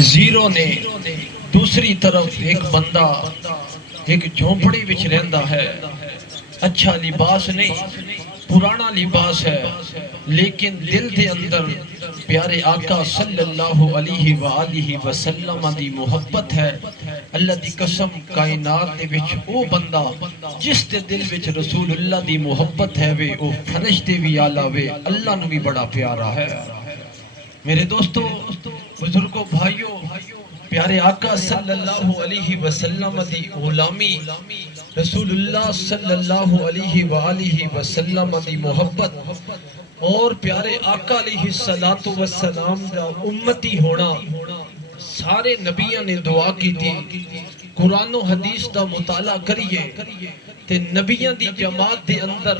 Zero نے دوسری طرف ایک بندہ ایک جھونپڑی وچ رہندا ہے، اچھا لباس نہیں، پرانا لباس ہے، لیکن دل دے اندر پیارے آقا صلی اللہ علیہ وآلہ وسلم دی محبت ہے۔ اللہ دی قسم کائنات دے وچ او بندہ جس دے دل وچ رسول اللہ دی محبت ہے وے او فرشتے بھی آلہ وے اللہ نو بھی بڑا پیارا ہے۔ میرے دوستو، بزرگوں، بھائیوں، پیارے آقا صلی اللہ علیہ وسلم دی غلامی، رسول اللہ صلی اللہ علیہ وآلہ وسلم دی محبت اور پیارے آقا علیہ السلام دا امتی ہونا، سارے نبیوں نے دعا کی تھی۔ قرآن و حدیث دا مطالعہ کریے تے نبیوں دی جماعت دے اندر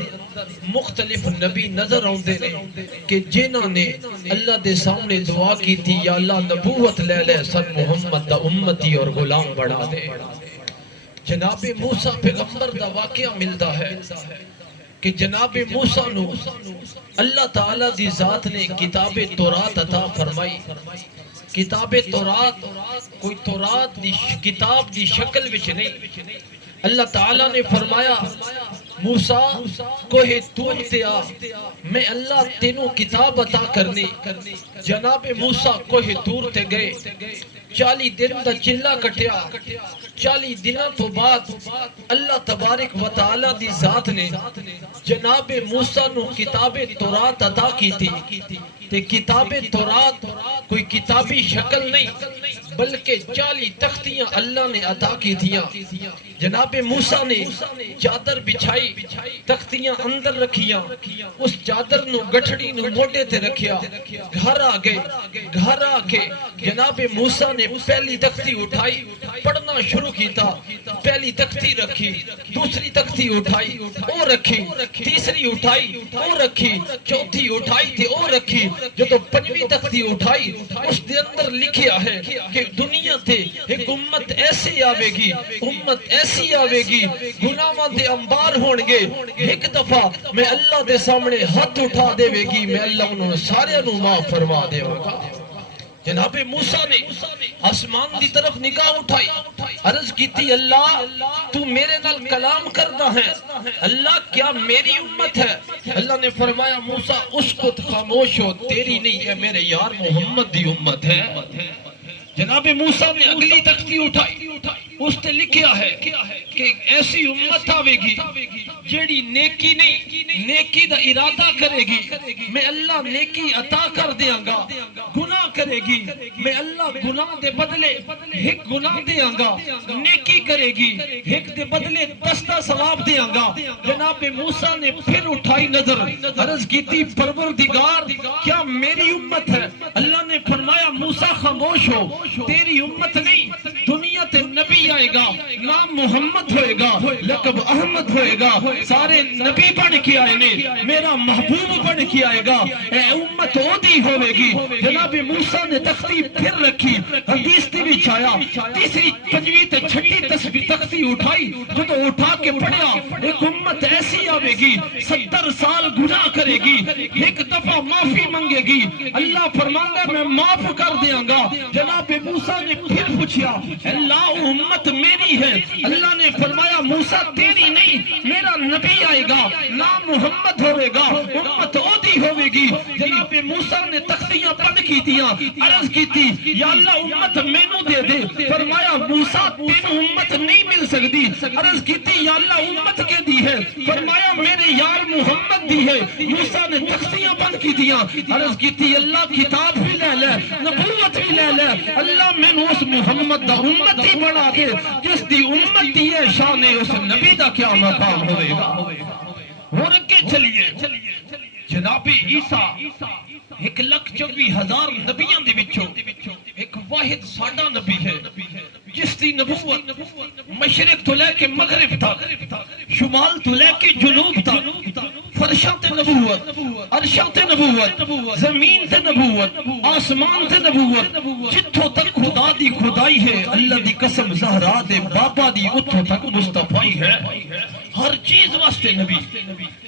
مختلف نبی نظر آؤندے نے کہ جنہاں نے اللہ دے سامنے دعا کی تھی، یا اللہ نبوت لے لے سن محمد دا امتی اور غلام بڑھا دے۔ جناب موسیٰ پیغمبر دا واقعہ ملتا ہے کہ جناب موسیٰ نو اللہ تعالیٰ دی ذات نے کتاب تورات عطا فرمائی۔ کتاب تورات کوئی تورات دی کتاب دی شکل وچ نہیں، اللہ تعالیٰ نے فرمایا موسیٰ کوہ طور تے آ، میں اللہ تینوں کتاب عطا کرنی۔ جناب موسیٰ کوہ طور تے گئے، 40 دن دا چلہ کٹیا۔ 40 دنوں تو بعد اللہ تبارک و تعالیٰ دی ذات نے جناب موسیٰ نو کتاب تورات عطا کی تھی۔ تے کتاب تورات کوئی کتابی شکل نہیں بلکہ 40 تختیاں اللہ نے عطا کی تھیاں۔ جناب موسیٰ نے چادر بچھائی، تختیاں اندر رکھیاں، اس چادر نو گٹھڑی نو موٹے تے رکھیا، گھر آگئے، گھر آکے جناب موسیٰ نے پہلی تختی اٹھائی، پڑھنا شروع کیتا، پہلی تختی رکھی، دوسری تختی اٹھائی او رکھی، تیسری اٹھائی او رکھی، چوتھی اٹھائی تھی او رکھی، جو تو 5ویں تختی اٹھائی اس دے اندر لکھیا ہے کہ دنیا تے ایک امت ایسی آوے گی، امت ایسی آوے گی، گناہاں دے انبار ہونگے، ایک دفعہ میں اللہ دے سامنے ہاتھ اٹھا دے وے گی، میں اللہ انہوں سارے نو معاف فرما دے ہوگا۔ جناب موسیٰ نے آسمان دی طرف نگاہ اٹھائی، عرض کیتی اللہ تو میرے نال کلام کرنا ہے، اللہ کیا میری امت ہے؟ اللہ نے فرمایا موسیٰ اس کو خاموش ہو، تیری نہیں ہے، میرے یار محمد دی امت ہے۔ جناب موسیٰ نے اگلی تختی اٹھائی، اس تے لکھیا ہے کہ ایسی امت آوے گی جیڑی نیکی نہیں، نیکی دا ارادہ کرے گی، میں اللہ نیکی عطا کر دیاں گا، گناہ کرے گی، میں اللہ گناہ دے بدلے ایک گناہ دیاں گا، نیکی کرے گی ایک دے بدلے 10 ثواب دیاں گا۔ جناب موسیٰ نے پھر اٹھائی نظر، عرض کیتی پروردگار کیا میری امت ہے؟ اللہ نے فرمایا موسیٰ خاموش ہو، تیری امت نہیں، دنیا تے نبی آئے گا، نام محمد ہوئے گا، لقب احمد ہوئے گا، سارے نبی بن کے آئے نے، میرا محبوب بن کے آئے گا، اے امت عودی ہوئے گی۔ جناب موسیٰ نے تختی پھر رکھی، حدیث تے بھی چھایا، تیسری 5ویں تے 6ٹھی تختی اٹھائی، جو تو اٹھا کے پڑھیا ایک امت ایسی آوے گی 70 سال گناہ کرے گی، ایک دفعہ معافی منگے گی، اللہ فرماندہ میں معاف کر دیاں گا۔ جناب موسیٰ نے پھر پوچھیا اللہ امت میری ہے؟ اللہ نے فرمایا موسیٰ تیری نہیں، میرا نبی آئے گا، نام محمد ہوئے گا، امت عودی ہوئے گی۔ جناب موسیٰ نے تختیاں بند کی دیا، عرض کی تھی یا اللہ امت میں نو دے دے، فرمایا موسیٰ تینوں امت نہیں مل سکتی، عرض کی تھی یا اللہ امت کے دی ہے، فرمایا میرے یار محمد دی ہے۔ موسیٰ نے تختیاں بند کی دیا، عرض کی تھی اللہ کتاب بھی لے لے، نبوت بھی لے لے، اللہ میں نو اس محمد دا امتی بنا دے، جس دی امتی ہے شان اس نبی دا کیا مقام ہوئے گا۔ اور اگے چلیے، جناب عیسیٰ 1,24,000 نبیوں دے وچوں ایک واحد ساڈا نبی ہے جس دی نبوت مشرق تو لے کے مغرب تک، شمال تو لے کے جنوب تک، فرشاں تے نبوت، عرشاں تے نبوت، زمین تے نبوت، آسمان تے نبوت، جتھوں تک خدا دی خدائی ہے، اللہ دی قسم زہرا دے بابا دی اتھوں تک مصطفی ہے، ہر چیز واسطے نبی۔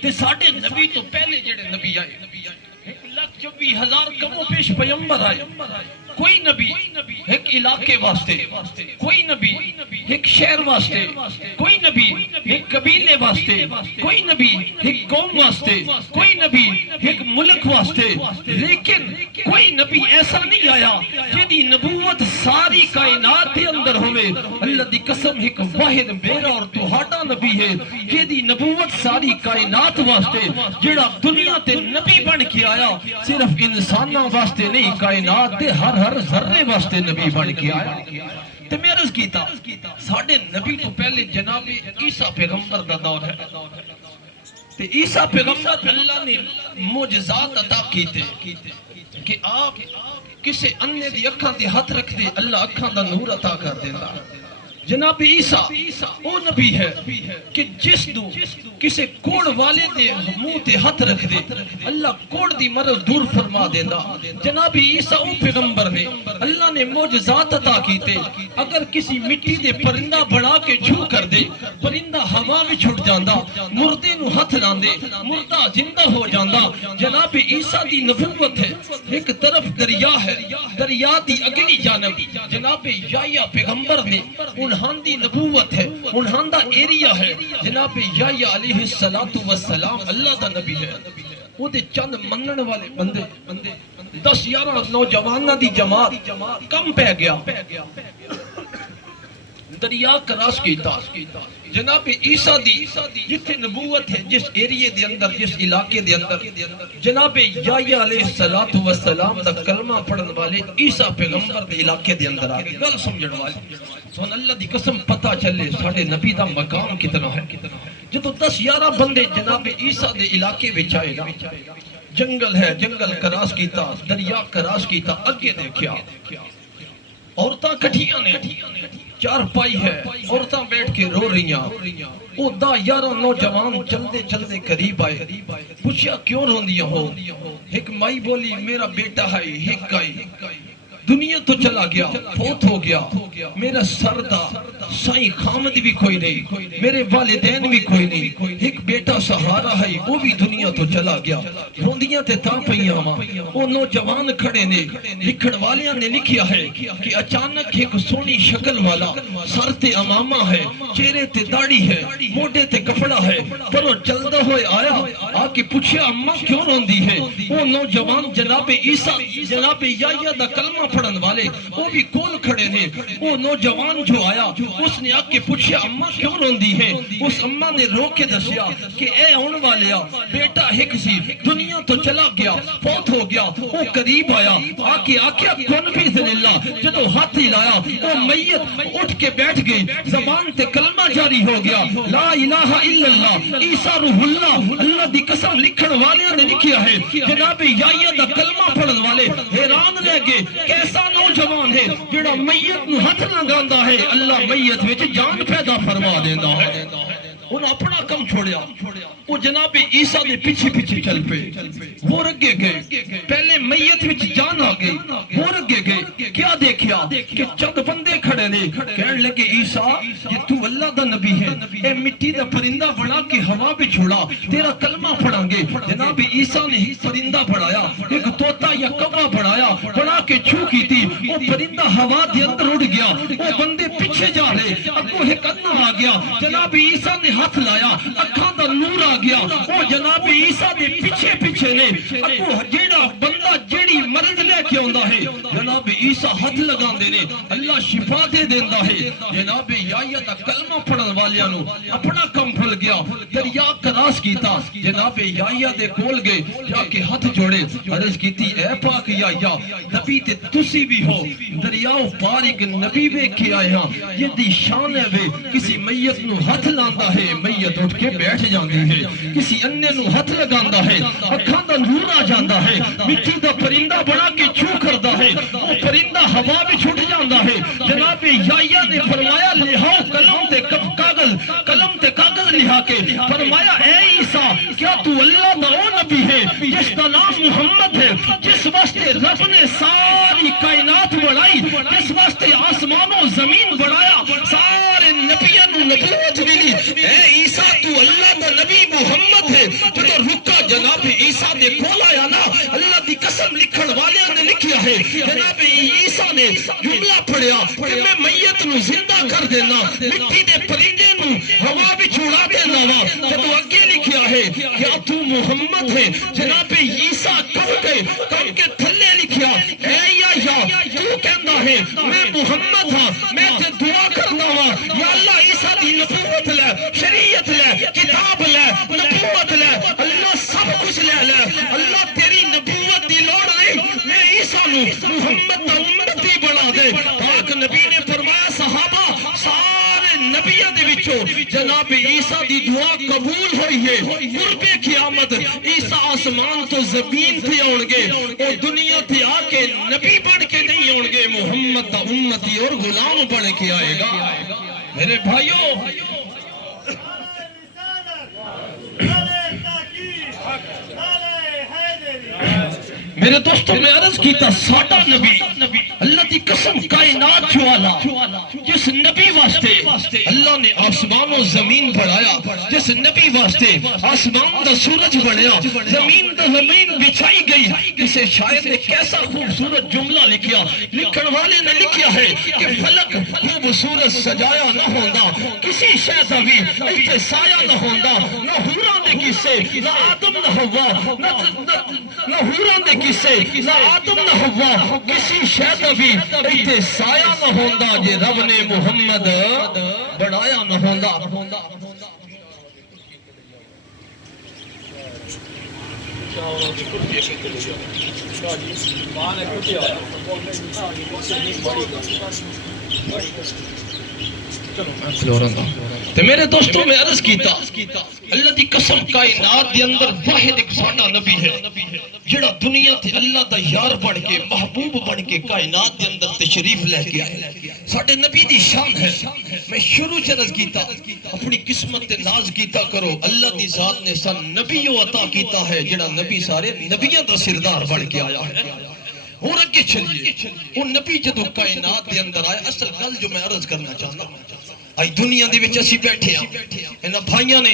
تے ساڑھے نبی تو پہلے جڑے نبی آئے 1,24,000 کم و پیش پیغمبر آئے، کوئی نبی ایک علاقے واسطے، کوئی نبی ایک شہر واسطے، کوئی نبی ایک قبیلے واسطے، کوئی نبی ایک قوم واسطے، کوئی نبی ایک ملک واسطے، لیکن کوئی نبی ایسا نہیں آیا جدی نبوت ساری کائنات کے اندر ہوئے۔ اللہ دی قسم ایک واحد میرا اور تہاڈا نبی ہے جدی نبوت ساری کائنات واسطے، جڑا دنیا تے نبی بن کے آیا، صرف انساناں واسطے نہیں، کائنات دے ہر ذرے واسطے نبی بن کے آیا۔ تے میں عرض کیتا ساڈے نبی تو پہلے جناب عیسیٰ پیغمبر دا دور ہے، تے عیسیٰ پیغمبر اللہ نے معجزات عطا کیتے کہ آپ کسے اننے دی اکھاں تے ہاتھ رکھ دے اللہ اکھاں دا نور عطا کر دینا۔ جناب عیسیٰ وہ نبی ہے کہ جس دو کسے کوڑ والے دے منہ تے ہاتھ رکھ دے اللہ کوڑ دی مرض دور فرما دینا۔ جناب عیسیٰ وہ پیغمبر نے اللہ نے معجزات عطا کیتے، اگر کسی مٹی دے پرندہ بڑھا کے چھو کر دے پرندہ ہوا میں چھٹ جاندہ، مردے نو ہاتھ لاندے مردہ زندہ ہو جاندہ۔ جناب عیسیٰ دی نبوت ہے، ایک طرف دریا ہے، دریا دی اگلی جانب جناب یحییٰ پیغمبر نے انہاں دی نبوت ہے، انہاں دا ایریا ہے۔ جناب یحییٰ علیہ السلام اللہ دا نبی ہے، وہ دے چند منن والے بندے 10-11 نوجوانہ دی جماعت کم پہ گیا، دریا کراس کیتا۔ جناب عیسیٰ دی جتھے نبوت ہے، جس ایریے دے اندر، جس علاقے دے اندر، جناب یحییٰ علیہ السلام دا کلمہ پڑھن والے عیسیٰ پیغمبر دے علاقے دے اندر آگے گل سمجھن والے سن اللہ دی قسم پتہ چلے ساڑھے نبی دا مقام کتنا ہے۔ جدو 10-11 بندے جناب عیسیٰ دے علاقے وچ آئے نا، جنگل ہے، جنگل کراس کیتا، دریا کراس کیتا، اگے دیکھیا عورتاں کٹھیاں نے، چار پائی ہے، عورتاں بیٹھ کے رو رہیاں۔ وہ 10-11 نوجوان چلتے چلتے قریب آئے، پوچھیا کیوں روندیاں ہو؟ ایک مائی بولی میرا بیٹا ہے، ایک آئی دنیا تو چلا گیا، فوت ہو گیا، میرا سردہ سائیں خامد بھی کوئی نہیں، میرے والدین بھی کوئی نہیں، ایک بیٹا سہارا ہے وہ بھی دنیا تو چلا گیا۔ روندیاں تے تاں پئیاں ماں، وہ نوجوان کھڑے نے، لکھن والیاں نے لکھیا ہے کہ اچانک ایک سونی شکل والا، سر تے امامہ ہے، چہرے تے داڑھی ہے، موڈے تے کپڑا ہے، پر وہ چلدا ہوئے آیا، آ کے پوچھیا اماں کیوں روندی ہے؟ وہ نوجوان جناب عیسیٰ جناب یحییٰ دا کلمہ پڑھن والے وہ بھی کول کھڑے نے۔ وہ نوجوان جو آیا اس نے آ کے پوچھا اماں کیوں روندی ہے؟ اس اماں نے رو کے دسیا کہ اے آن والیا بیٹا ایک سی دنیا تو چلا گیا، فوت ہو گیا۔ وہ قریب آیا، آ کے آکھیا کون بِإِذْنِ اللہ، جدو ہاتھ ہلایا وہ میت اٹھ کے بیٹھ گئی، زبان تے کلمہ جاری ہو گیا، لا الہ الا اللہ عیسیٰ روح اللہ۔ اللہ دی قسم لکھن والیاں نے لکھیا ہے جناب یحییٰ دا کلمہ پڑھن والے حیران رہ گئے، کیسا نوجوان ہے جڑا میت نو ہاتھ لگاندا ہے، اللہ میت وچ جان پیدا فرما دیندا ہے۔ انہاں اپنا کم چھوڑیا، وہ جناب عیسیٰ دے پیچھے پیچھے چل پے، وہ رگے گئے، پہلے میت وچ جان آ گئی، وہ رگے گئے، کیا دیکھیا کہ چند بندے کھڑے نے، کہنے لگے عیسیٰ یہ تو اللہ دا نبی ہے، اے مٹی دا پرندہ بنا کے ہوا پہ چھوڑا، تیرا کلمہ پڑھیں گے۔ جناب عیسیٰ نے ایک پرندہ بڑھایا، ایک طوطا یا کوا بڑھایا، بڑھا کے چھو کی تھی، وہ پرندہ ہوا دے اندر اڑ گیا، وہ بندے پیچھے جا رہے، اگوں ایک انا آ گیا، جناب عیسیٰ نے ہاتھ لایا، اکھاں دا نور آ گیا، وہ جناب عیسیٰ دے پیچھے پیچھے نے، اگوں جیڑا بندہ جیڑی مرض لے کے ہوندا ہے جناب عیسیٰ ہاتھ لگان دے نے، اللہ شفا دے دیندا ہے۔ جناب یحییٰ دا کلمہ پڑھن والیاں نو اپنا کم بھول گیا، دریا کراس کیتا، جناب یحییٰ دے کول گئے، جا کے ہاتھ جوڑے، عرض کیتی اے پاک یحییٰ نبی تے تسی بھی ہو، دریاؤ پار ایک نبی ویکھ کے آئے ہاں، یہ دی شان ہے وے، کسی میت نو ہاتھ لاندا ہے میت اٹھ کے بیٹھ جاندی ہے، کسی انے نو ہاتھ لگاندا ہے اکھاں دا نور آ جاندا ہے، مٹی دا پرندہ بنا کے چھو کردا ہے، وہ پرندہ ہوا بھی چھٹ جاندا ہے۔ جناب یحییٰ نے فرمایا لہاؤ قلم تے کاغذ لہا کے فرمایا اے عیسیٰ کیا تو اللہ دا او نبی ہے جس دا نام محمد ہے، جس واسطے رب نے ساری کائنات بڑھائی، جس واسطے آسمان و زمین بڑھایا، سارے نبیوں نو نبوت ملی، اے عیسیٰ تو اللہ دا نبی محمد ہے۔ جدو رکا جناب عیسیٰ دے کول آیا نا، اللہ دی قسم لکھن والے نے لکھی لکھیا ہے جناب عیسیٰ نے جملہ پڑھیا کہ میں میت نو زندہ کر دینا مٹی دے پرندے نو ہوا وچ اڑا دینا وا جدو اگے لکھیا ہے کہ تو محمد ہے جناب عیسیٰ کہو کے تھلے لکھیا اے یا تو کہندا ہے میں محمد ہاں میں تے دعا کردا وا یا اللہ عیسیٰ دی نبوت لے شریعت لے کتاب لے نبوت لے اللہ سب کچھ لے اللہ تیری نبوت دی لوڑ نہیں میں عیسیٰ نو محمد دا امتی بنا دے پاک نبی نے فرمایا صحابہ سارے نبیوں دے وچوں جناب عیسیٰ دی دعا قبول ہوئی ہے قرب قیامت عیسیٰ آسمان تو زمین تھے آن گے اور دنیا تھے آ کے نبی بن کے نہیں آن گے محمد دا امتی اور غلام بن کے آئے گا میرے بھائیوں میرے دوستوں میں عرض کیتا ساڈا نبی اللہ دی قسم کائنات والا جس نبی واسطے اللہ نے آسمان و زمین بڑھایا جس نبی واسطے آسمان دا سورج بنیا زمین بچھائی گئی کسے شاعر نے کیسا خوبصورت جملہ لکھیا لکھن والے نے لکھیا ہے کہ فلک خوبصورت سجایا نہ ہوندا کسی شے دا بھی ایتھے سایہ نہ ہوندا نہ حوراں دے قصے نہ آدم نہ حوا نہ حوراں دے قصے نہ آدم نہ حوا کسی شے دا بھی ایتھے سایہ نہ ہوندا جے رب نے محمد بڑھایا نہ ہوندا میرے دوستوں میں عرض کیتا اللہ دی قسم کائنات دے اندر واحد ایک ساڈا نبی ہے جڑا دنیا تے اللہ دا یار بن کے محبوب بن کے کائنات دے اندر تشریف لے کے آئے ساڈے نبی دی شان ہے میں شروع سے عرض کیتا اپنی قسمت تے ناز کیتا کرو اللہ دی ذات نے سن نبیوں عطا کیتا ہے جڑا نبی سارے نبیوں دا سردار بن کے آیا ہے اور اگے چلیے وہ نبی جدو کائنات دے اندر آئے اصل گل جو میں عرض کرنا چاہتا ہوں آئی دنیا دے وچ اسی بیٹھے ہیں انہاں بھائیاں نے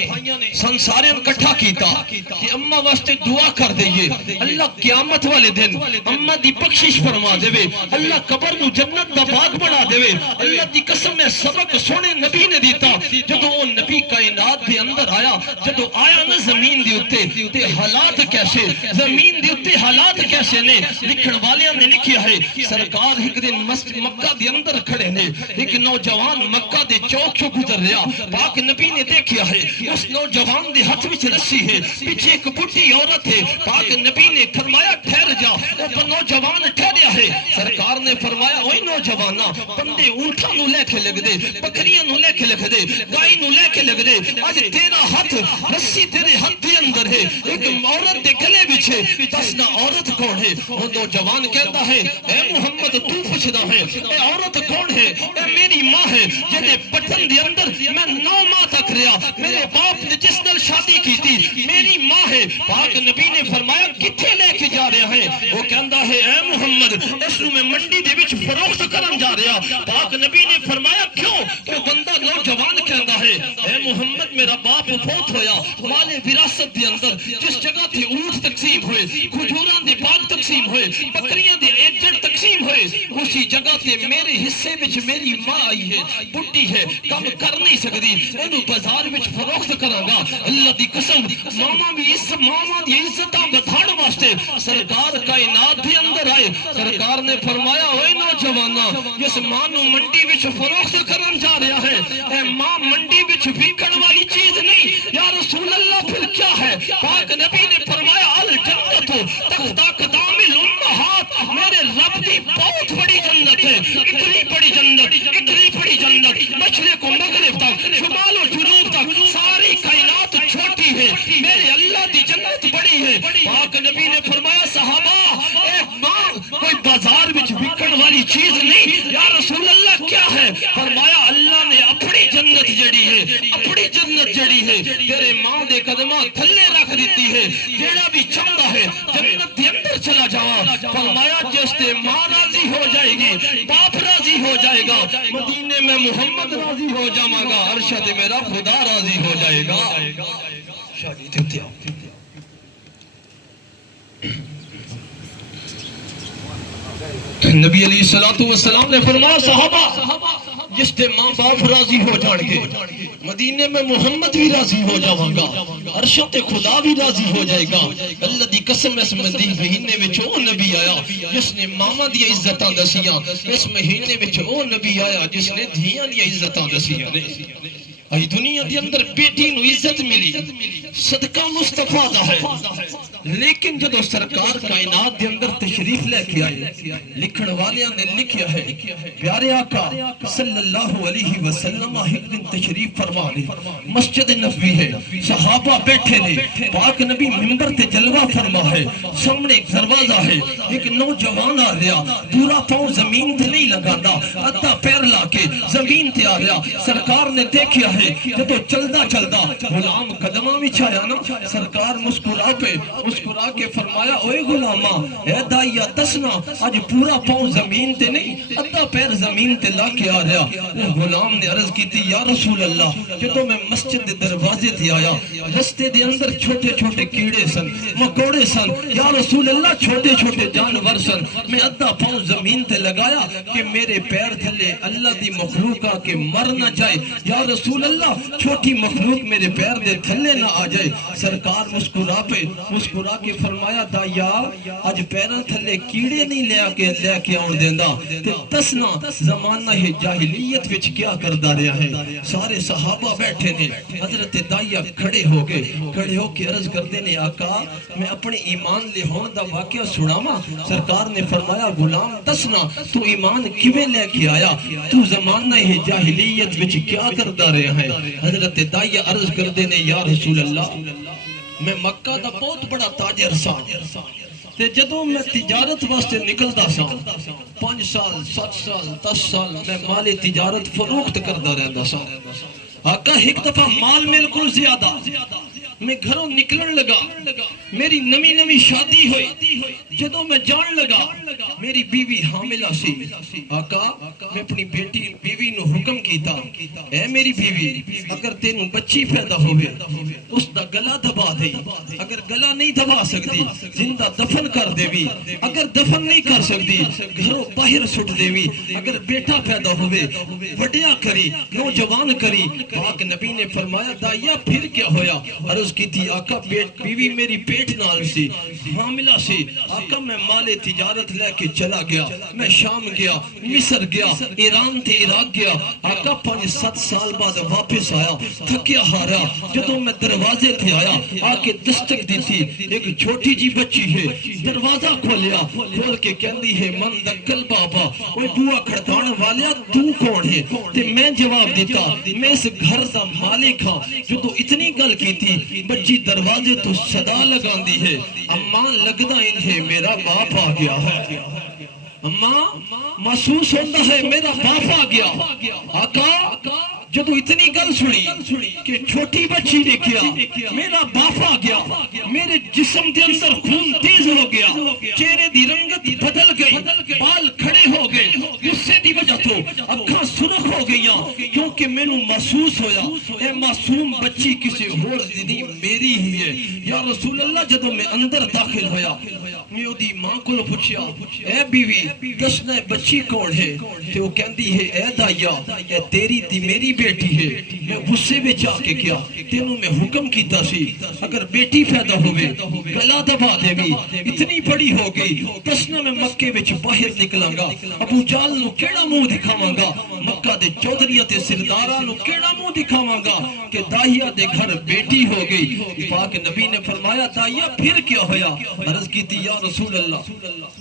سن سارے اکٹھا کیتا کہ اماں واسطے دعا کر دئیے اللہ قیامت والے دن اماں دی بخشش فرما دے اللہ قبر نو جنت دا باغ بنا دے اللہ دی قسم میں سبق سونے نبی نے دیتا جدو وہ نبی کائنات دے اندر آیا جدو آیا نا زمین دے اتے حالات کیسے زمین دے اتے حالات کیسے نے لکھن والیاں نے لکھیا ہے سرکار ایک دن مکہ دے اندر کھڑے نے ایک نوجوان مکہ دے چوک چو گزر رہا پاک نبی نے دیکھیا ہے اس نوجوان دے ہاتھ وچ رسی ہے پیچھے ایک بڈھی عورت ہے پاک نبی نے فرمایا ٹھہر جا وہ نوجوان ٹھہریا ہے سرکار نے فرمایا اوے نوجوانا بندے اونٹاں نو لے کے لگ دے بکریاں نو لے کے لگ دے گائے نو لے کے لگ دے اج تیرا ہاتھ رسی تیرے ہاتھ دے اندر ہے ایک عورت دے گلے وچ ہے دسنا عورت کون ہے وہ نوجوان کہتا ہے اے محمد تو پوچھدا ہے اے عورت کون ہے اے میری ماں ہے جے بٹن دے اندر میں 9 ماہ تک رہا میرے باپ نے جس نال شادی کی تھی میری ماں ہے پاک نبی نے فرمایا کتھے لے کے جا رہا ہے وہ کہندا ہے اے محمد اس نو میں منڈی دے وچ فروخت کرن جا رہا پاک نبی نے فرمایا کیوں کہ بندہ نوجوان کہندا ہے اے محمد میرا باپ فوت ہویا مال وراثت دے اندر جس جگہ تے اونٹ تقسیم ہوئے کھجوراں دے باغ تقسیم ہوئے بکریاں دے ایجڑ تقسیم ہوئے اسی جگہ تے میرے حصے وچ میری ماں آئی ہے بڈھی ہے کم کر نہیں سکتی اینو بازار وچ فروخت کراں گا اللہ دی قسم ماما بھی اس ماما دی عزتاں بدھاڑ واسطے سرکار کائنات دے اندر آئے سرکار نے فرمایا اوے نوجوانا جس ماں نو منڈی وچ فروخت کرن جا رہا ہے اے ماں منڈی وچ وکن والی چیز نہیں یا رسول اللہ پھر کیا ہے پاک نبی نے فرمایا الجنت تحت اقدام الامہات میرے رب دی بہت بڑی جنت ہے اتنی بڑی جنت مشرق و مغرب تک شمال و جنوب تک ساری کائنات چھوٹی ہے میرے اللہ دی جنت بڑی ہے پاک نبی نے فرمایا صحابہ اے ماں کوئی بازار وچ وکن والی چیز نہیں یا رسول اللہ کیا ہے فرمایا اللہ نے اپنی جنت جڑی ہے تیرے ماں دے قدماں تھلے رکھ دیتی ہے جیڑا بھی چاہتا ہے جنت دے اندر چلا جاواں فرمایا جس تے ماں راضی ہو جائے گی باپ راضی ہو جائے گا مدینے میں محمد راضی ہو جاواں گا ارشد میرا خدا راضی ہو جائے گا شادی دیتے آؤ نبی علیہ الصلوۃ والسلام نے فرمایا صحابہ جس تے ماں باپ راضی ہو جان گے مدینے میں محمد بھی راضی ہو جاواں گا عرشوں تے خدا بھی راضی ہو جائے گا اللہ دی قسم اس مہینے وچ او نبی آیا جس نے ماما دی عزتاں دسیاں اس مہینے وچ او نبی آیا جس نے دھیاں دی عزتاں دسیاں نے اج دنیا دے اندر بیٹی نو عزت ملی صدقہ مصطفیٰ دا ہے لیکن جدو سرکار کائنات دے اندر تشریف لے کے آئے لکھن والیاں نے لکھیا ہے پیارے آقا صلی اللہ علیہ وسلم ایک دن تشریف فرما لے مسجد نبوی ہے صحابہ بیٹھے نے پاک نبی منبر تے جلوہ فرما ہے سامنے ایک دروازہ ہے ایک نوجوان آ رہا پورا پاؤں زمین تے نہیں لگاتا ادھا پیر لا کے زمین تے آ رہا سرکار نے دیکھیا ہے جدو چلدا چلدا غلام قدمہ وچ آیا نا سرکار مسکرا کے فرمایا اوے غلامہ اے دائیا تسنا آج پورا پاؤں زمین تے نہیں ادھا پیر زمین تے لا کے آ رہا غلام نے عرض کی تھی یا رسول اللہ جدو میں مسجد دے دروازے تے آیا رستے دے اندر چھوٹے چھوٹے کیڑے سن مکوڑے سن یا رسول اللہ چھوٹے چھوٹے جانور سن میں ادھا پاؤں زمین تے لگایا کہ میرے پیر تھلے اللہ دی مخلوق آ کے مر نہ جائے یا رسول اللہ چھوٹی مخلوق میرے پیر دے تھلے نہ آ جائے سرکار مسکرا کے فرمایا دایا آج پیران تھلے کیڑے نہیں لے کے آن دیندہ تے تسنا زمانہ جاہلیت وچ کیا کردہ رہا ہے سارے صحابہ بیٹھے نے حضرت دایا کھڑے ہو کے عرض کردے نے آقا میں اپنے ایمان لے ہون دا واقعہ سناما سرکار نے فرمایا غلام تسنا تو ایمان کیویں لے کے آیا تو زمانہ جاہلیت وچ کیا کردہ رہا ہے حضرت دایا عرض کردے نے یا رسول اللہ میں مکہ دا بہت بڑا تاجر سا تے جدوں میں تجارت واسطے نکلدا سا 5 سال 7 سال 10 سال میں مال تجارت فروخت کردا رہندا سا آقا ایک دفعہ مال بالکل زیادہ میں گھروں نکلن لگا میری نمی شادی ہوئی جدوں میں جان لگا میری بیوی حاملہ سی آقا میں اپنی بیوی نو حکم کیتا اے میری بیوی اگر تینوں بچی پیدا ہوئے اس دا گلا دبا دے اگر گلا نہیں دبا سکتی زندہ دفن کر دے بھی اگر دفن نہیں کر سکتی گھروں باہر سٹ دے بھی اگر بیٹا پیدا ہوئے وڈیا کری نوجوان کری پاک نبی نے فرمایا دایا پھر کیا ہویا عرض کی تھی آقا بیوی میری پیٹ نال سی حاملہ سی آقا میں مال تجارت لے کے چلا گیا میں شام گیا مصر گیا ایران تے عراق گیا آقا 5-7 سال بعد واپس آیا تھکیا ہارا جدوں میں دروازے تھے آیا آکے دستک دی تھی ایک چھوٹی جی بچی ہے دروازہ کھولیا کھول کے کہندی ہے من دکل بابا اوے بوا کھڑکان والیا تو کون ہے تے میں جواب دیتا میں اس گھر دا مالک ہاں جدوں اتنی گل کی تھی بچی دروازے تو صدا لگان دی ہے اماں لگدا انہیں میرا باپ آ گیا ہے اماں محسوس ہوتا ہے میرا باپ آ گیا آقا جدو اتنی گل سنی کہ چھوٹی بچی نے کیا میرا باپ آ گیا میرے جسم دے اندر خون تیز ہو گیا چہرے دی رنگت بدل گئی بال کھڑے ہو گئے غصے دی وجہ تو اکھاں سرخ ہو گئیاں کیونکہ میں نو محسوس ہویا اے معصوم بچی کسی اور دی میری ہی ہے یا رسول اللہ جدو میں اندر داخل ہویا میں دی ماں کو پوچھیا اے بیوی دسنا بچی کون ہے تے وہ کہندی ہے اے دایا اے تیری تی میری بیٹی ہے میں غصے میں جا کے کیا تینوں میں حکم کیتا سی اگر بیٹی پیدا ہوئے گلا دبا دے بھی اتنی بڑی ہو گئی دسنا میں مکے وچ باہر نکلاں گا ابو جال نو کیڑا منہ دکھاواں گا مکہ دے چودھریاں تے سرداراں نو کیڑا منہ دکھاواں گا کہ داہیا دے گھر بیٹی ہو گئی پاک نبی نے فرمایا داہیا پھر کیا ہویا عرض کی تھی یا رسول اللہ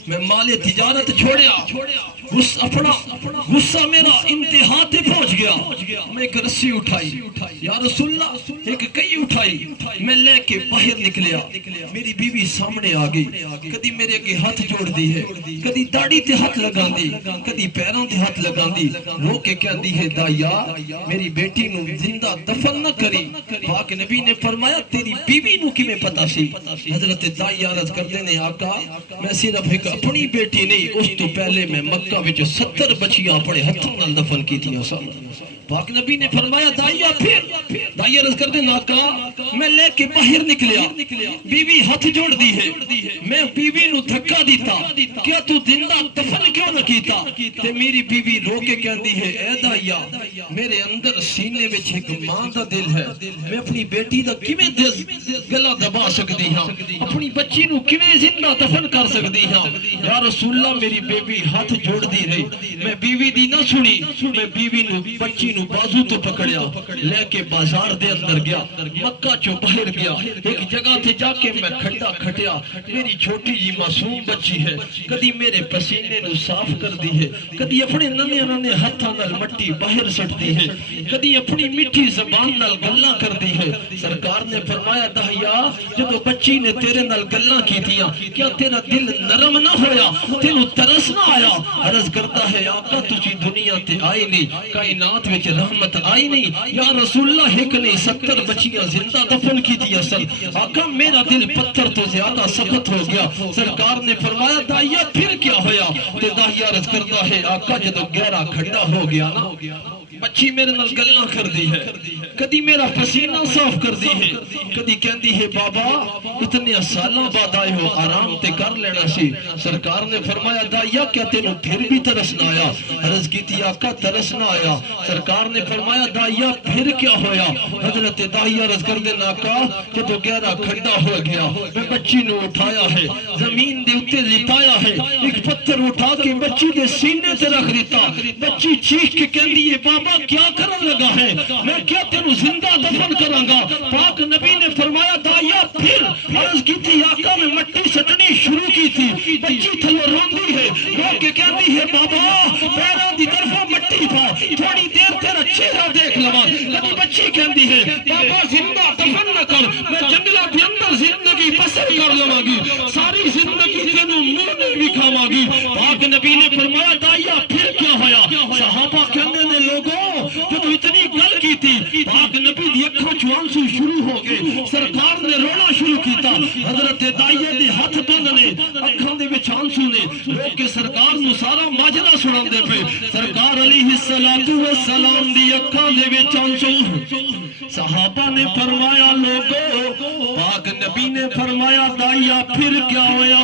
میں مال تجارت چھوڑیا اپنا غصہ میرا انتہا تے پہنچ گیا میں ایک رسی اٹھائی یا رسول اللہ ایک کئی اٹھائی میں لے کے باہر نکلیا میری بیوی سامنے آگئی کدی میرے کے ہاتھ جوڑ دی ہے کدی داڑھی تے ہاتھ لگان دی کدی پیروں تے ہاتھ لگان دی رو کے کہندی ہے دایا میری بیٹی نو زندہ دفن نہ کری پاک نبی نے فرمایا تیری بیوی نو کی میں پتا سی حضرت دایا عرض کردے نے آقا میں صرف ایک اپنی بیٹی نہیں اس تو پہلے میں مکہ وچ 70 بچیاں اپنے ہتھوں نال دفن کی تھیاں سن پاک نبی نے فرمایا دائیا پھر دائیا عرض کر دے ناکا میں لے کے باہر نکلیا بیوی ہاتھ جوڑ دی ہے میں بیوی نو دھکا دیتا کیا تو زندہ دفن کیوں نہ کیتا تے میری بیوی رو کے کہندی ہے اے دائیا میرے اندر سینے وچ ایک ماں دا دل ہے میں اپنی بیٹی دا کیویں گلا دبا سکدی ہاں اپنی بچی نو کیویں زندہ دفن کر سکدی ہاں یا رسول اللہ میری بیوی ہاتھ جوڑ دی رہی میں بیوی دی نہ سنی میں بیوی نو بچی نو بازو تو پکڑیا لے کے بازار دے اندر گیا مکہ چو باہر گیا ایک جگہ تھے جا کے میں کھڈا کھٹیا میری چھوٹی جی معصوم بچی ہے کدی میرے پسینے نو صاف کر دی ہے کدی اپنے ننے ننے ہتھاں نال مٹی باہر سٹ دی ہے کدی اپنی میٹھی زبان نال گلاں کر دی ہے سرکار نے فرمایا دہیا جب بچی نے تیرے نال گلاں کیتیاں کیا تیرا دل نرم نہ ہویا تینو ترس نہ آیا عرض کرتا ہے آقا تجھی دنیا تے آئی نہیں کائنات وچ رحمت آئی نہیں یا رسول اللہ ایک نہیں 70 بچیاں زندہ دفن کی دی اصل آقا میرا دل پتھر تو زیادہ سخت ہو گیا سرکار نے فرمایا دائیا پھر کیا ہویا تے دائیا عرض کرتا ہے آقا جدو گہرا کھڈا ہو گیا نا بچی میرے نال گلاں کر دی ہے کدی میرا پسینہ صاف کر دی ہے کدی کہندی ہے بابا اتنے سالاں بعد آئے ہو آرام تے کر لینا سی سرکار نے فرمایا دائیا کیا تینوں پھر بھی ترس نہ آیا عرض کی تھی آقا ترس نہ آیا سرکار نے فرمایا دائیا پھر کیا ہویا حضرت دائیا عرض کر دے آقا جب گہرا کھڈا ہو گیا میں بچی نے اٹھایا ہے زمین دے اتے لٹایا ہے ایک پتھر اٹھا کے بچی دے سینے تے رکھ دیتا بچی چیخ کے کہندی ہے بابا کیا کرن لگا ہے میں کیا تینوں زندہ دفن کراں گا پاک نبی نے فرمایا دائیا پھر عرض کی تھی آقا میں مٹی سٹنی شروع کی تھی بچی تھلو روندی ہے رو کے کہندی ہے بابا پیراں دی طرفوں مٹی پا تھوڑی دیر تیرا چہرہ دیکھ لواں کبھی بچی کہندی ہے بابا زندہ دفن نہ کر میں جنگلہ دے اندر زندگی بسر کر لواں گی ساری زندگی تینوں مرنے بھی کھاواں گی پاک نبی نے فرمایا دائیا پھر کیا ہویا صحابہ کہندے نے لوگوں جب اتنی گل کی تھی پاک نبی دی اکھاں چوں آنسو شروع ہو گئے سرکار نے رونا شروع کیتا حضرت دائیا دے ہاتھ بند نے اکھاں دے وچ آنسو نے رو کے سرکار نو سارا ماجرا سناندے پے سرکار علیہ الصلوۃ والسلام دی اکھاں دے وچ آنسو صحابہ نے فرمایا لوگو پاک نبی نے فرمایا دائیا پھر کیا ہویا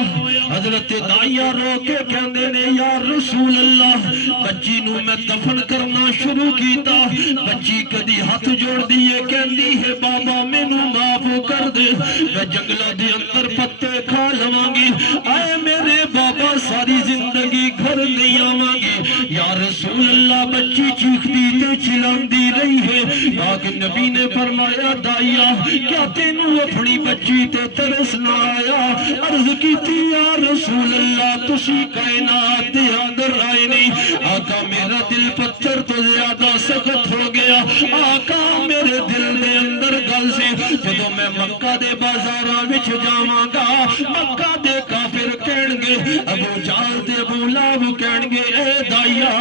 حضرت دائیا رو کے کہندے نے یا رسول اللہ بچی نو میں دفن کرنا شروع کیتا بچی کدی ہاتھ جوڑ دیے کہندی ہے بابا مینوں معاف کر دے میں جنگلہ دے اندر پتے کھا لواں گی اے میرے بابا ساری زندگی گھر نہیں آواں گی یا رسول اللہ بچی چیخدی تے چلاندی رہی ہے پاک نبی نے فرمایا دائیا کیا تینوں اپنی بچی تے ترس نہ آیا عرض کی تھی یا رسول اللہ تسی کائنات دے اندر آئے نہیں آقا میرا دل پتھر تو زیادہ سخت ہو گیا آقا میرے دل دے اندر گل سے جدو میں مکہ دے بازاراں وچ جاواں گا مکہ دے کافر کہن گے ابو جہل تے ابو لہب کہن گے اے دائیا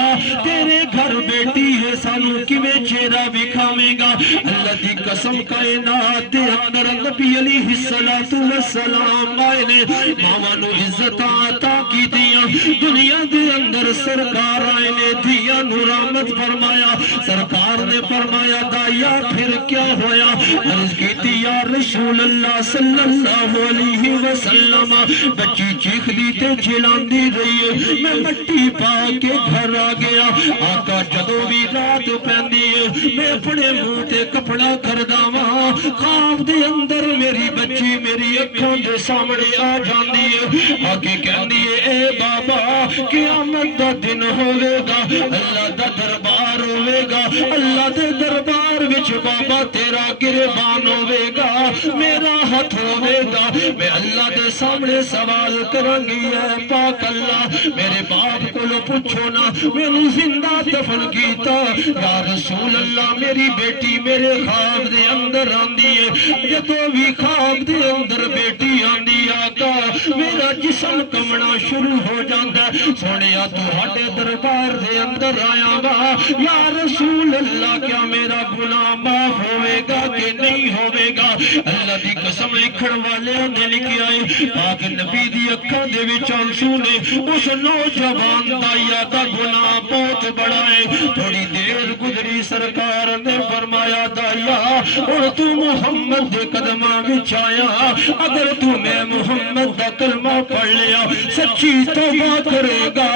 تیرے گھر بیٹی ہے سانو کیویں چہرہ وکھاویں گا اللہ دی قسم کائنات دے اندر نبی علیہ الصلوۃ والسلام آئے نے ماواں نو عزت عطا کیتیاں دنیا دے اندر سرکار آئے نے دھیاں نو رحمت فرمایا سرکار نے فرمایا دائیا پھر کیا ہویا عرض کیتی یا رسول اللہ صلی اللہ علیہ وسلم بچی چیخ دی تے چلاندی رہی ہے میں مٹی پا کے گھر آ گیا آقا جدو بھی رات پیندی ہے میں اپنے منہ تے کپڑا کر داواں خواب دے اندر میری بچی میری اکھاں دے سامنے آ جاندی ہے آگے کہندی ہے اے بابا قیامت دا دن ہوے گا اللہ دا دربار ہوے گا اللہ دے دربار وچ بابا تیرا گربان ہوے گا میرا ہاتھ ہوے گا میں اللہ دے سامنے سوال کراں گی اے پاک اللہ میرے باپ کولو پوچھو نا مینوں زندہ دفن کیتا یا رسول اللہ میری بیٹی میرے خواب دے اندر آندی ہے جدوں بھی خواب دے اندر بیٹی آندی آقا میرا جسم کمنا شروع ہو جاندا سونیا تہاڈے دربار دے اندر آیا گا یا رسول اللہ کیا میرا گناہ معاف ہوے گا کہ نہیں ہوے گا اللہ دی قسم لکھن والے نے لکھیا ہے پاک نبی دی اکھاں دے وچ آنسو نے اس نوجوان دائیا دا گناہ بہت بڑا ہے تھوڑی دیر گزری سرکار اور تو محمد دے قدماں وچ آیا اگر تو میں محمد دا کلمہ پڑھ لیا سچی توبہ کرے گا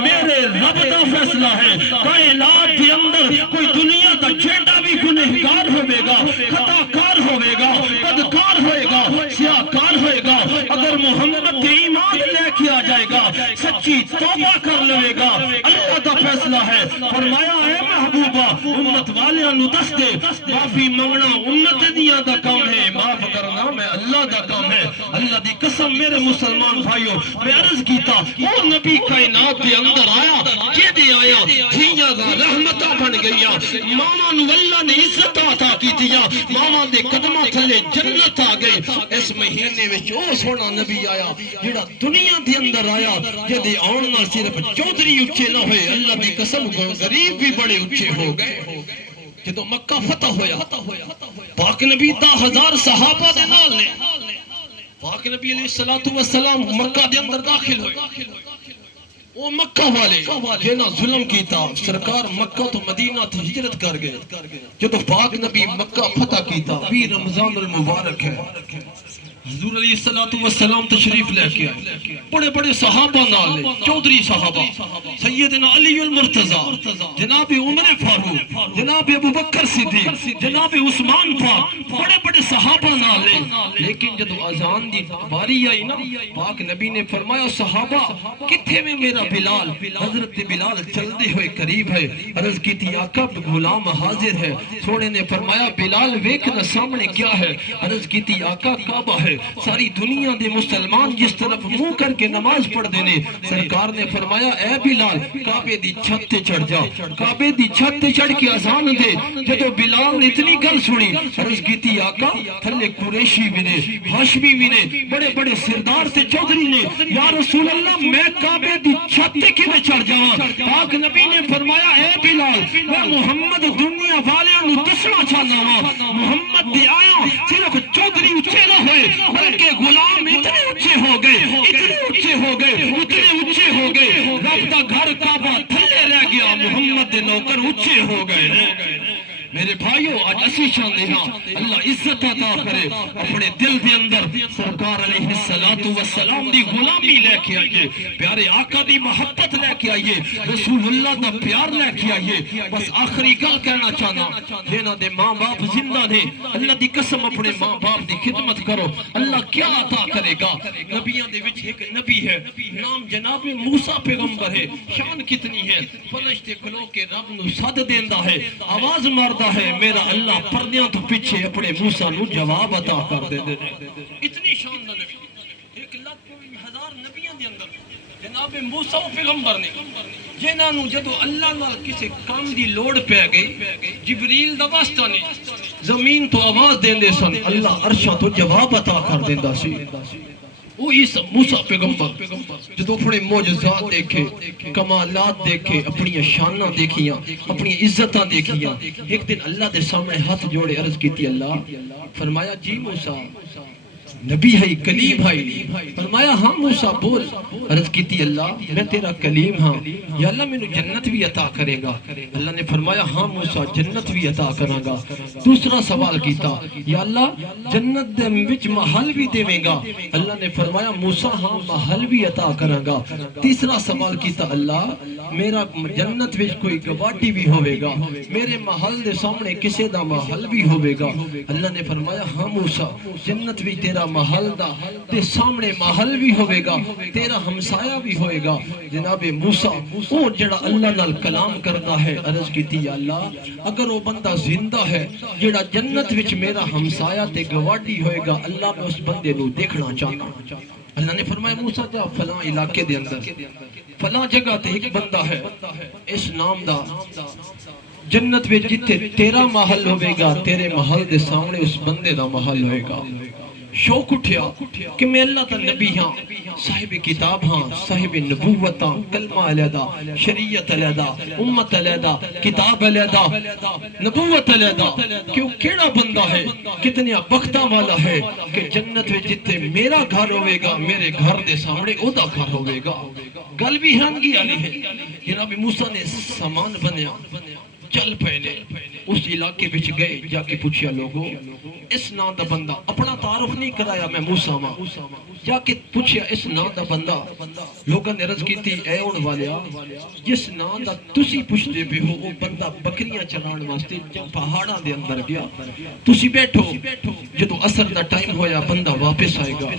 میرے رب دا فیصلہ ہے کائنات دے اندر کوئی دنیا دا جیڑا بھی گنہگار ہوئے گا خطا کار ہوئے گا بدکار ہوئے گا سیاہ کار ہوئے گا اگر محمد کے ایمان لے کے آ جائے گا سچی توبہ کر لے گا اللہ دا فیصلہ ہے فرمایا اے محبوبہ امت والیاں نو دس دے معافی منگنا امت دیاں دا کام ہے معاف کرنا میں اللہ دا کام ہے اللہ دی قسم میرے مسلمان بھائیوں میں عرض کیتا وہ نبی کائنات دے اندر آیا کہ دے آیا دھیاں دا رحمتہ بن گئیاں ماما نو اللہ نے عزت عطا کیتیاں ماما دے قدمہ تھلے جنت آ گئی اس مہینے وچ او سونا نبی آیا جڑا دنیا دے اندر آیا جدے آن نال صرف چودھری اچھے نہ ہوئے اللہ دی قسم غریب بھی بڑے اچھے ہو گئے جدو مکہ فتح ہویا پاک نبی 10,000 صحابہ دے نال نے پاک نبی علیہ السلام مکہ دے اندر داخل ہوئے وہ مکہ والے جنہاں ظلم کیتا سرکار مکہ تو مدینہ تھی ہجرت کر گئے جدو پاک نبی مکہ فتح کیتا بھی رمضان المبارک ہے حضور علیہ السلام تشریف لے کے آئے بڑے بڑے صحابہ نالے چودھری صحابہ سیدنا علی المرتضی جناب عمر فاروق جناب ابو بکر صدیق جناب عثمان پاک بڑے بڑے صحابہ نالے لیکن جب اذان دی باری آئی نا پاک نبی نے فرمایا صحابہ کتھے میں میرا بلال حضرت بلال چلتے ہوئے قریب ہے عرض کی تھی آقا غلام حاضر ہے سونے نے فرمایا بلال ویکھنا سامنے کیا ہے عرض کی تھی آقا کعبہ ہے ساری دنیا دے مسلمان جس طرف منہ کر کے نماز پڑھ دینے سرکار نے فرمایا اے بلال کعبے دی چھت تے چڑھ جا کعبے دی چھت تے چڑھ کے اذان دے جدو بلال نے اتنی گل سنی عرض کیتی آقا تھلے قریشی بھی نے ہاشمی بھی نے بڑے بڑے سردار تے چودھری نے یا رسول اللہ میں کعبے دی چھت تے کیویں چڑھ جاواں پاک نبی نے فرمایا اے بلال میں محمد دنیا والیاں نو دسنا چاہنا وا محمد دے آیا صرف چودھری اچھے نہ ہوئے بلکہ غلام اتنے اچھے ہو گئے اتنے اچھے ہو گئے اتنے اچھے ہو گئے رب دا گھر کعبہ تھلے رہ گیا محمد دے نوکر اچھے ہو گئے میرے بھائیوں آج اسی شان ہاں اللہ عزت عطا کرے اپنے دل دے اندر سرکار علیہ السلام دی غلامی لے کے آئیے پیارے آقا دی محبت لے کے آئیے رسول اللہ دا پیار لے کے آئیے بس آخری گل کہنا چاہنا جنہاں دے ماں باپ زندہ نے اللہ دی قسم اپنے ماں باپ دی خدمت کرو اللہ کیا عطا کرے گا نبیوں دے وچ ایک نبی ہے نام جناب موسیٰ پیغمبر ہے شان کتنی ہے فرشتے کھلو کے رب نو سد دیندا ہے آواز ماردا ہے میرا اللہ پردیاں تو پیچھے اپنے موسیٰ نو جواب عطا کر دے دے اتنی شان نبی 1,00,000 نبیوں دے اندر جناب موسیٰ پیغمبر نے جنہاں نو جدو اللہ نال کسی کام دی لوڑ پہ گئی جبریل دا واسطہ نے زمین تو آواز دیندے سن اللہ عرشہ تو جواب عطا کر دیندا سی وہ عیسیٰ موسیٰ پیغمبر جدو اپنے معجزات دیکھے کمالات دیکھے اپنی شانہ دیکھیاں اپنی عزتاں دیکھیاں ایک دن اللہ دے سامنے ہاتھ جوڑے عرض کیتی اللہ فرمایا جی موسیٰ نبی ہے کلیم ہے فرمایا ہاں موسیٰ بول عرض کیتی اللہ میں تیرا کلیم ہاں یا اللہ میں نے جنت بھی عطا کرے گا اللہ نے فرمایا ہاں موسیٰ جنت بھی عطا کرے گا دوسرا سوال کیتا یا اللہ جنت دے وچ محل بھی دے گا اللہ نے فرمایا موسیٰ ہاں محل بھی عطا کرے گا تیسرا سوال کیتا اللہ میرا جنت وچ کوئی گواٹی بھی ہوئے گا میرے محل دے سامنے کسے دا محل بھی ہوئے گا اللہ نے فرمایا ہاں موسیٰ جنت وچ تیرا محل دا تے سامنے محل بھی ہوئے گا تیرا ہمسایہ بھی ہوئے گا جناب موسیٰ وہ جڑا اللہ نال کلام کرتا ہے عرض کیتی یا اللہ اگر وہ بندہ زندہ ہے جڑا جنت وچ میرا ہمسایہ تے گواٹی ہوئے گا اللہ میں اس بندے نو دیکھنا چاہتا اللہ نے فرمایا موسیٰ جا فلاں علاقے دے اندر فلاں جگہ تے ایک بندہ ہے اس نام دا جنت وچ جتے تیرا محل ہوئے گا تیرے محل دے سامنے اس بندے دا محل ہوئے گا شوق اٹھیا کہ میں اللہ تا نبی ہاں صاحب کتاب ہاں صاحب نبوت ہاں کلمہ علیحدہ شریعت علیحدہ امت علیحدہ کتاب علیحدہ نبوت علیحدہ کیوں کیڑا بندہ ہے کتنیا بختہ والا ہے کہ جنت میں جتے میرا گھر ہوئے گا میرے گھر دے سامنے او دا گھر ہوئے گا گل بھی حیرانگی آلی ہے جناب موسیٰ نے سامان بنیا چل پہنے اس علاقے وچ گئے جا کے پوچھیا لوگو اس نا دا بندہ اپنا تعارف نہیں کرایا میں موسیٰ ماں جا کے پوچھیا اس نا دا بندہ لوگوں نے عرض کی تھی اے اون والیا جس نا دا تسی پوچھتے بھی ہو وہ بندہ بکریاں چلان واسطے پہاڑاں دے اندر گیا تسی بیٹھو جدو اثر دا ٹائم ہویا بندہ واپس آئے گا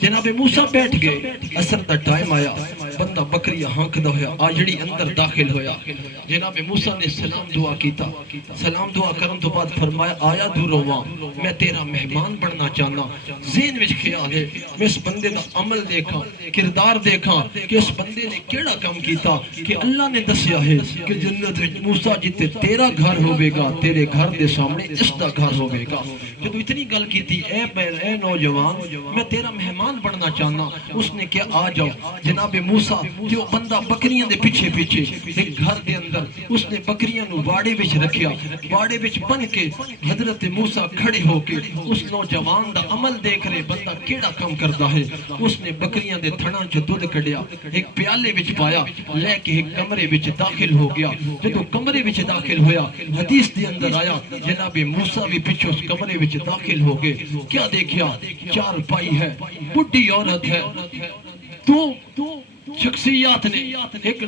جناب موسیٰ بیٹھ گئے اثر دا ٹائم آیا بندہ بکریاں ہانک دا ہویا آجڑی اندر داخل ہویا جناب موسیٰ نے سلام دعا کیتا سلام دعا کرن تو بعد فرمایا آیا دوروں ماں میں تیرا مہمان بننا چاہنا ذہن وچ خیال ہے میں اس بندے دا عمل دیکھا کردار دیکھا کہ اس بندے نے کیڑا کام کیتا کہ اللہ نے دسیا ہے کہ جنت وچ موسیٰ جتے تیرا گھر ہوئے گا تیرے گھر دے سامنے اس دا گھر ہوئے گا جدو اتنی گل کی تھی اے نوجوان میں تیرا مہمان بننا چاہنا اس نے کیا آ جاؤ جناب موسیٰ جو بندہ بکریاں دے پیچھے پیچھے ایک گھر دے اندر اس نے بکریاں نو واڑے وچ رکھیا واڑے وچ بن کے حضرت موسیٰ کھڑے ہو کے اس نوجوان دا عمل دیکھ رہے بندہ کیڑا کام کردا ہے اس نے بکریاں دے تھڑاں چ دودھ کڈیا ایک پیالے وچ پایا لے کے ایک کمرے وچ داخل ہو گیا جدو کمرے وچ داخل ہویا حدیث دے اندر آیا جناب موسیٰ بھی پیچھے اس کمرے وچ داخل ہو گئے کیا دیکھیا چار پائی ہے بڈھی عورت ہے تو شخصیات نے ایک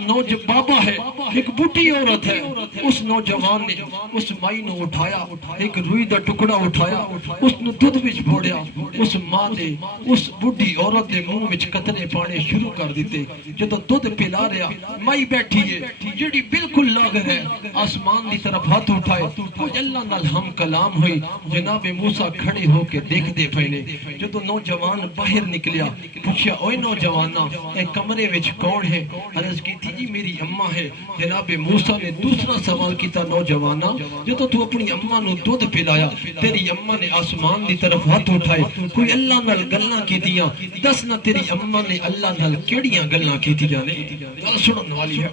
بابا ہے ایک بوٹی عورت ہے اس نوجوان نے اس مائی نو اٹھایا ایک روئی دا ٹکڑا اٹھایا اس نو دودھ وچ بھوڑیا اس ماں نے اس بوٹی عورت دے منہ وچ قطرے پانے شروع کر دیتے جدو دودھ پلا رہا مائی بیٹھی ہے جڑی بالکل لاغر ہے آسمان دی طرف ہاتھ اٹھائے کچھ اللہ نال ہم کلام ہوئی جناب موسیٰ کھڑے ہو کے دیکھ دے پہنے جدو نوجوان باہر نکلیا پوچھیا اوے نوجوانا اے کمرے وچ کون ہے عرض کی تھی جی میری اماں ہے جناب موسیٰ نے دوسرا سوال کیتا نوجوانا جدو تو اپنی اماں نو دودھ پلایا تیری اماں نے آسمان دی طرف ہاتھ اٹھائے کوئی اللہ نال گلاں کیتیاں دس نہ تیری اماں نے اللہ نال کیڑیاں گلاں کیتیاں نے گل سنن والی ہے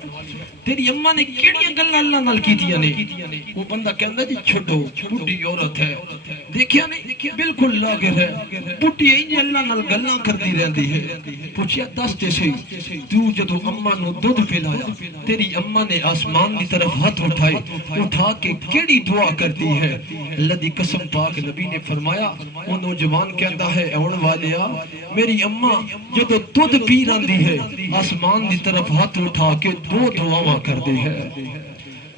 تیری اماں نے کیڑیاں گلاں اللہ نال کیتیاں نے وہ بندہ کہندا جی چھڈو بڈھی عورت ہے دیکھیا نہیں بالکل لاغر ہے بڈھی انج اللہ نال گلاں کردی رہندی ہے پوچھیا دس تے صحیح تو جدو اماں نو دودھ پلایا تیری اماں نے آسمان دی طرف ہاتھ اٹھا کے کیڑی دعا کرتی ہے اللہ دی قسم پاک نبی نے فرمایا وہ نوجوان کہتا ہے اون والیا میری اماں جدو دودھ پی رہندی ہے آسمان دی طرف ہاتھ اٹھا کے دو دعاواں کردی ہے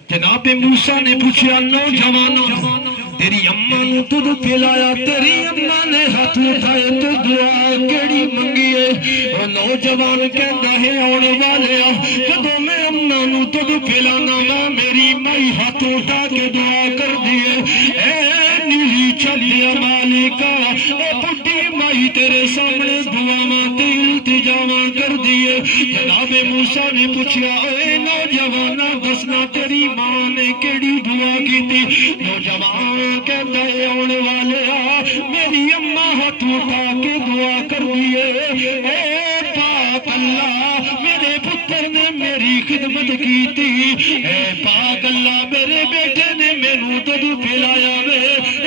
جناب موسیٰ نے پوچھا نوجوانا تیری اماں نو دودھ پلایا تیری اماں نے ہاتھ اٹھائے تو دعا کیڑی منگی ہے وہ نوجوان کہتا ہے آن والیا جدو میں اماں نو دودھ پلانا ماں میری مائی ہاتھ اٹھا کے دعا کر دیے اے نیلی چلیا مالکا اے بڈھی مائی تیرے سامنے دعاواں تے التجاواں کر دیے جناب موسیٰ نے پوچھا اے نوجوانا دسنا تیری ماں نے کیڑی دعا کی تھی نوجوان کہتا ہے آن والیا میری اماں ہاتھ اٹھا کے دعا کر دیے اے پاک اللہ میرے پتر نے میری خدمت کی تھی اے پاک اللہ میرے بیٹے نے مینوں دودھ پلایا وے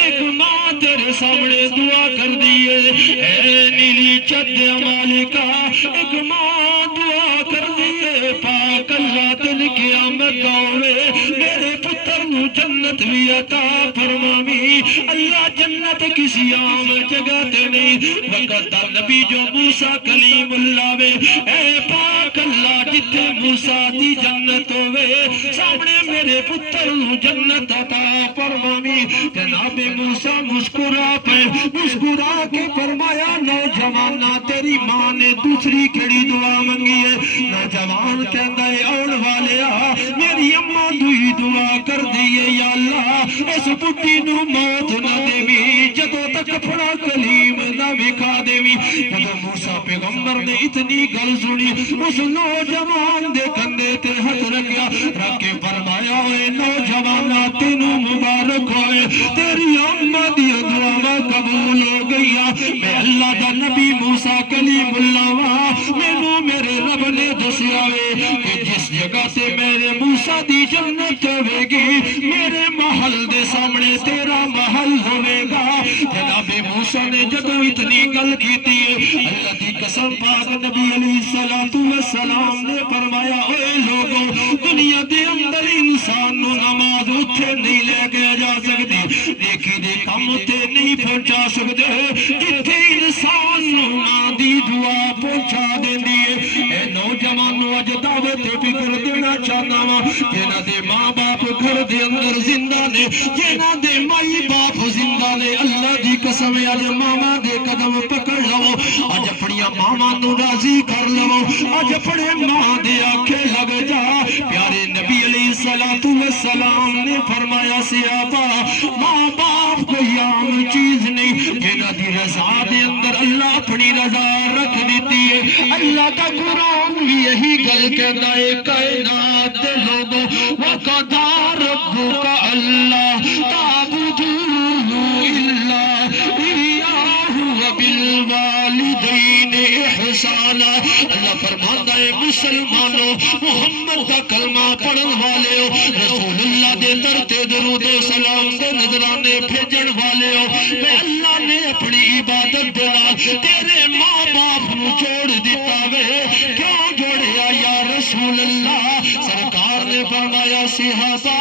ایک ماں تیرے سامنے دعا کر دیے اے نیلی چد مالکا ایک ماں دعا کر دیے پاک اللہ دل قیامت آوے میرے پتر نو جنت بھی عطا فرماوی اللہ جنت کسی عام جگہ تے نہیں وقت نبی جو موسیٰ کلیم اللہ وے اے پاک اللہ جتے موسیٰ دی جنت ہوئے سامنے میرے پتر نو جنت عطا فرماوی جناب موسیٰ مسکرا کے فرمایا نوجوانا تیری ماں نے دوسری کیڑی دعا منگی ہے نوجوان کہندا ہے آن والیا میری اماں دوئی دعا کر دیئے یا اللہ اس بڈھی نو موت نہ دیوی جدو تک اپنا کلیم نہ وکھا دیوی جدو موسیٰ پیغمبر نے اتنی گل سنی اس نوجوان دے کندھے تے ہاتھ رکھیا رکھ کے فرمایا اے نوجوانا تینوں مبارک ہوئے تیری اماں دی دعا قبول ہو گئی میں اللہ دا نبی موسیٰ کلیم اللہ مینوں میرے رب نے دسیا وے کہ جس جگہ سے میرے موسیٰ دی جنت ہوے گی میرے محل دے سامنے تیرا محل ہوے گا جناب موسیٰ نے جدو اتنی گل کیتی ہے اللہ دی قسم پاک نبی علیہ السلام نے فرمایا اے لوگوں دنیا دے اندر انسان انسان نماز اتھے نہیں لے کے جا سکتی نیکی دے کم اتھے نہیں پہنچا سکتے جتھے انسان ماں دی دعا پہنچا دیں دیئے اے نوجوانوں اج دعوت فکر دینا چاہنا وا جنہ دے ماں باپ گھر دے اندر زندہ نے جنہ دے مائی باپ زندہ نے اللہ دی قسم اج ماما دے قدم پکڑ لو اج اپنی ماما نو راضی کر لو اج اپنے ماں دے آنکھیں لگ جا پیارے نبی علیہ السلام نے فرمایا صحابہ ماں باپ کوئی عام چیز نہیں جنہ دی رضا دے اندر اللہ اپنی رضا رکھ دیتی ہے اللہ کا قرآن بھی یہی گل کہتا ہے کائنات دے لوگوں وَقَضَى رَبُّكَ أَلَّا تَعْبُدُوا إِلَّا إِيَّاهُ وَبِالْوَالِدَيْنِ إِحْسَانًا اللہ فرماتا ہے مسلمانوں محمد کا کلمہ پڑھن والے ہو رسول اللہ دے درتے درود و سلام دے نظرانے بھیجن والے ہو میں اللہ نے اپنی عبادت دینا تیرے ماں باپ نو جوڑ دیتا وے کیوں جوڑیا یا رسول اللہ سرکار نے فرمایا صحابہ